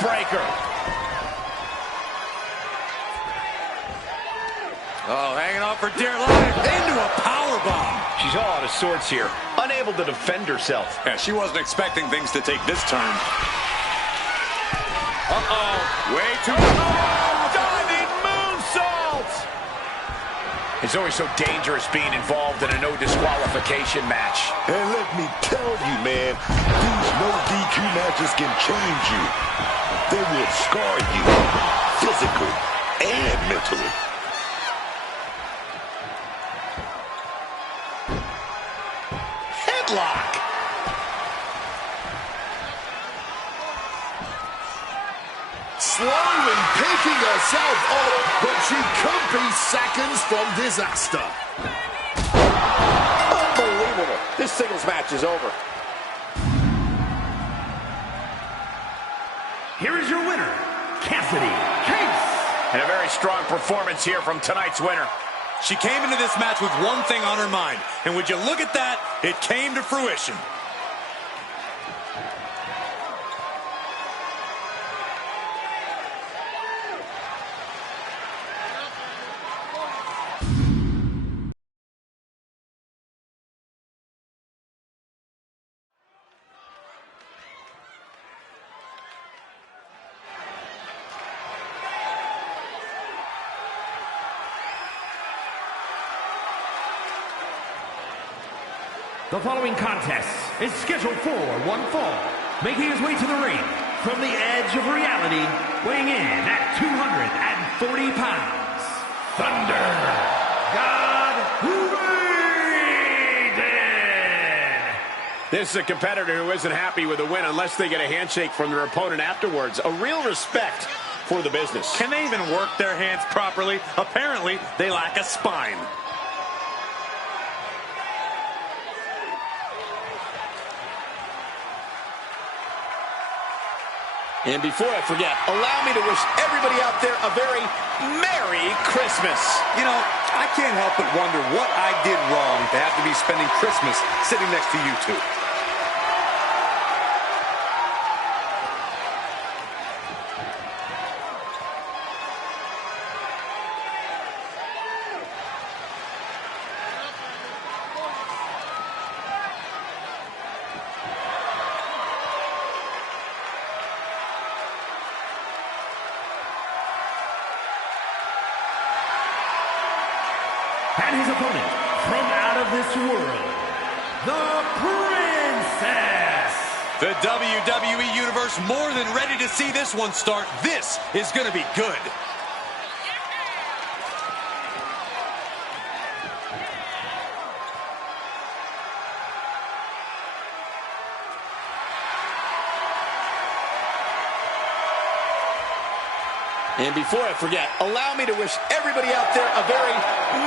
Breaker. Oh, hanging on for dear life into a powerbomb. She's all out of sorts here, unable to defend herself. Yeah, she wasn't expecting things to take this turn. Uh-oh, way too Diving moonsault! It's always so dangerous being involved in a no disqualification match. And let me tell you, man, these no DQ matches can change you. They will scar you physically and mentally. Headlock! Slowly picking herself up, but she could be seconds from disaster. Unbelievable. This singles match is over. Here is your winner, Cassidy Case. And a very strong performance here from tonight's winner. She came into this match with one thing on her mind, and would you look at that, it came to fruition. The following contest is scheduled for one fall. Making his way to the ring from the edge of reality, weighing in at 240 pounds, Thunder God Raiden. This is a competitor who isn't happy with a win unless they get a handshake from their opponent afterwards. A real respect for the business. Can they even work their hands properly? Apparently, they lack a spine. And before I forget, allow me to wish everybody out there a very Merry Christmas. You know, I can't help but wonder what I did wrong to have to be spending Christmas sitting next to you two. And his opponent, from out of this world, the Princess. The WWE Universe more than ready to see this one start. This is going to be good. And before I forget, allow me to wish everybody out there a very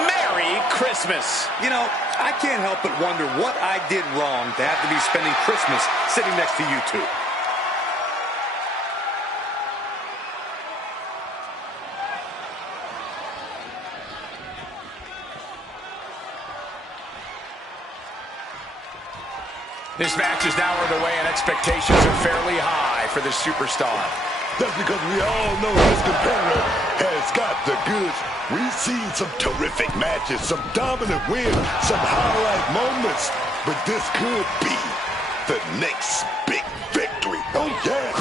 Merry Christmas. You know, I can't help but wonder what I did wrong to have to be spending Christmas sitting next to you two. This match is now underway and expectations are fairly high for this superstar. That's because we all know this competitor has got the goods. We've seen some terrific matches, some dominant wins, some highlight moments. But this could be the next big victory. Oh, yes.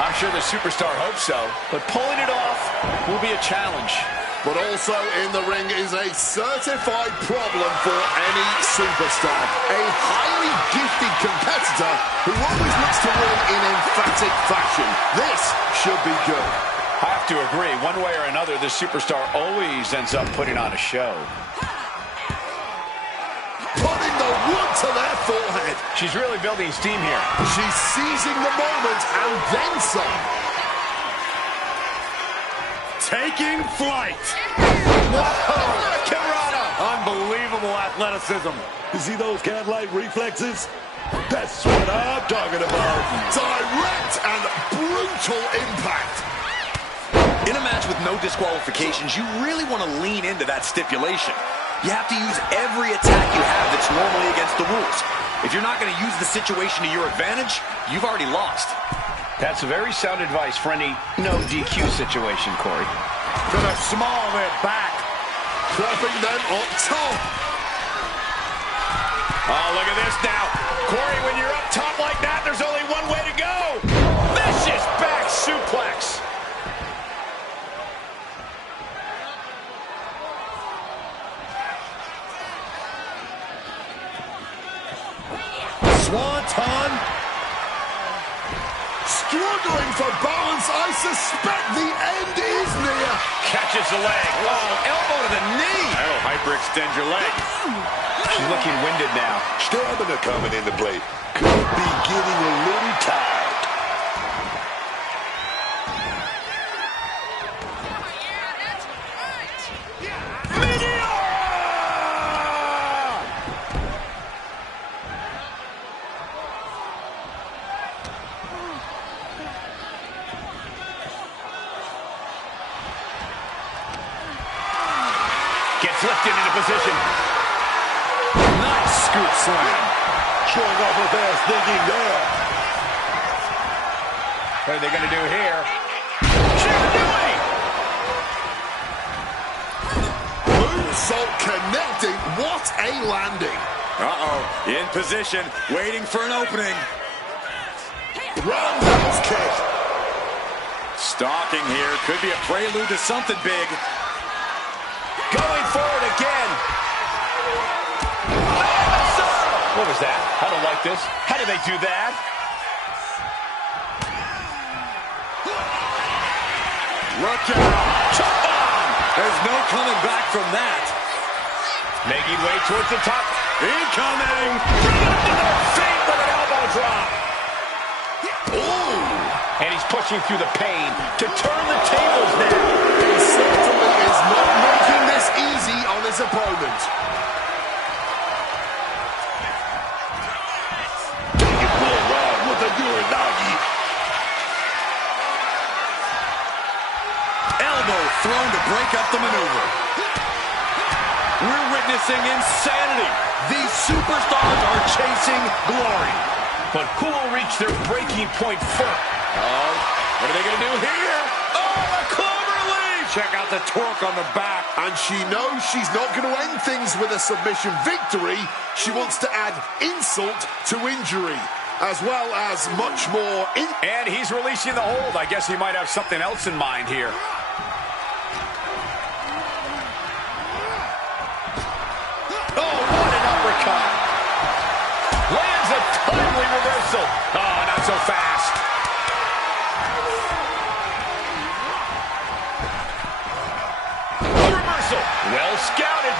I'm sure the superstar hopes so. But pulling it off will be a challenge. But also in the ring is a certified problem for any superstar. A highly gifted competitor who always looks to win in emphatic fashion. This should be good. I have to agree. One way or another, the superstar always ends up putting on a show. Putting the wood to their forehead. She's really building steam here. She's seizing the moment and then some. Taking flight. Unbelievable athleticism. You see those cat-like reflexes? That's what I'm talking about. Direct and brutal impact. In a match with no disqualifications, you really want to lean into that stipulation. You have to use every attack you have that's normally against the rules. If you're not going to use the situation to your advantage, you've already lost. That's very sound advice for any no DQ situation, Corey. Gonna small their back. Dropping them up top. Oh, look at this now. Corey, when you're up top like that, there's only one way to go. Vicious back suplex. Swanton. Struggling for balance. I suspect the end is near. Catches the leg. Oh, elbow to the knee. That'll hyperextend your leg. She's looking winded now. Stamina coming into play. Could be getting a little tired. Gets lifted into position. Nice scoop slam. Showing off her fast thinking there. What are they going to do here? She's doing! Moonsault connecting. What a landing. Uh-oh. In position, waiting for an opening. Roundhouse kick. Stalking here. Could be a prelude to something big. Going forward again. What was that? I don't like this. How did they do that? Look out. Chop bomb. There's no coming back from that. Making way towards the top. Incoming. Feet with an elbow drop. Ooh. And he's pushing through the pain to turn the tables now. He certainly is not making this easy on his opponent. Taking full ride with a Uranagi. Elbow thrown to break up the maneuver. We're witnessing insanity. These superstars are chasing glory. But who will reach their breaking point first? Oh, what are they going to do here? Oh, a clover leaf! Check out the torque on the back. And she knows she's not going to end things with a submission victory. She wants to add insult to injury, as well as much more. And he's releasing the hold. I guess he might have something else in mind here. Timely reversal. Oh, not so fast. A reversal. Well scouted.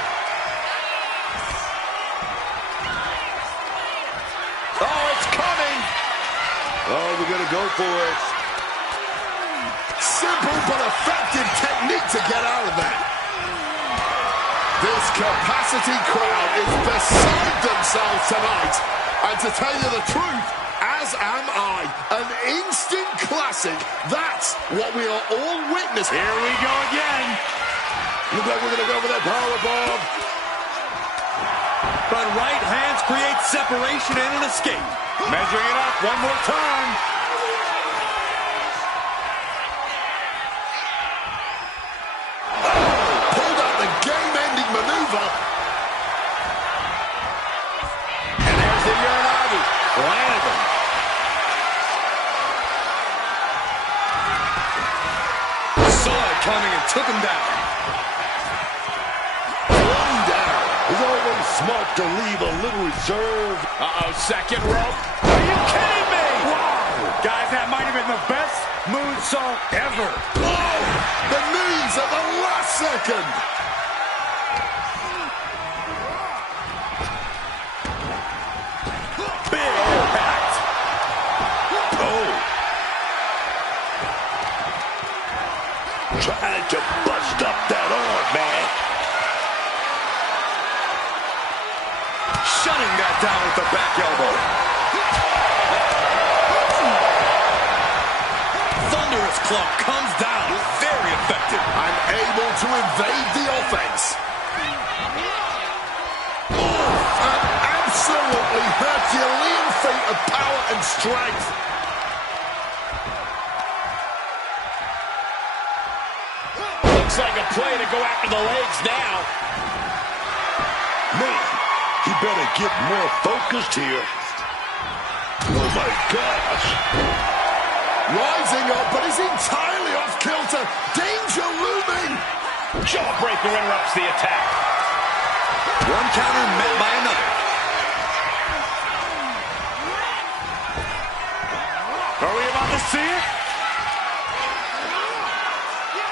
Oh, it's coming. Oh, we're going to go for it. Simple but effective technique to get out of that. This capacity crowd is beside themselves tonight. And to tell you the truth, as am I. An instant classic. That's what we are all witnessing. Here we go again. Looks like we're going to go for that powerbomb. But right hands create separation and an escape. Measuring it up one more time. Pulled out the game-ending maneuver. And there's the Uranagi. Landed them. Saw it coming and took him down. One down. It's always smart to leave a little reserve. Uh-oh, second rope. Are you kidding me? Wow! Guys, that might have been the best moonsault ever. Oh, the knees at the last second. Big impact. Oh. Trying to bust up that arm, man. Shutting that down with the back elbow. Thunderous club comes down. Very effective. I'm able to evade the offense. An absolutely Herculean feat of power and strength. Looks like a play to go after the legs now. Man, he better get more focused here. Oh, my gosh. Rising up, but is entirely off kilter. Danger looming. Jawbreaker interrupts the attack. One counter met by another. Are we about to see it?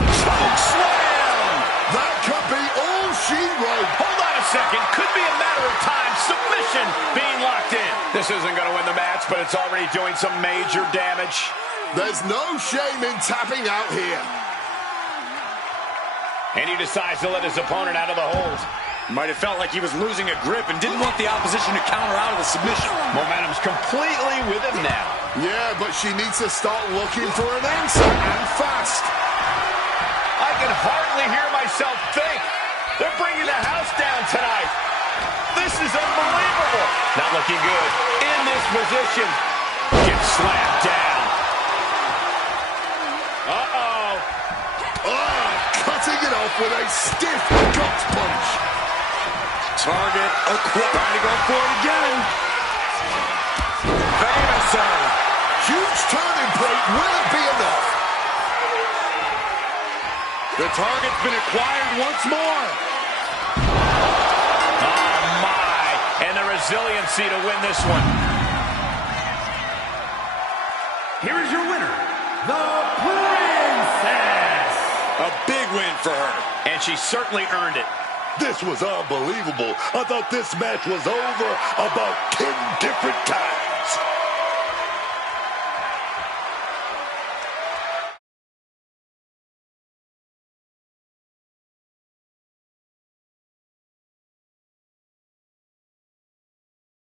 Smoke slam! That could be all she wrote. Hold on a second. Could be a matter of time. Submission being locked in. This isn't going to win the match, but it's already doing some major damage. There's no shame in tapping out here. And he decides to let his opponent out of the hold. Might have felt like he was losing a grip and didn't want the opposition to counter out of the submission. Momentum's completely with him now. Yeah, but she needs to start looking for an answer, and fast. I can hardly hear myself think. They're bringing the house down tonight. This is unbelievable. Not looking good. In this position. Gets slammed down. Uh-oh. Oh, cutting it off with a stiff gut punch. Target acquired. Trying to go for it again. Famous. Huge turning point. Will it be enough? The target's been acquired once more. Oh, my. And the resiliency to win this one. Here is your winner, the Princess. A big win for her. And she certainly earned it. This was unbelievable. I thought this match was over about 10 different times.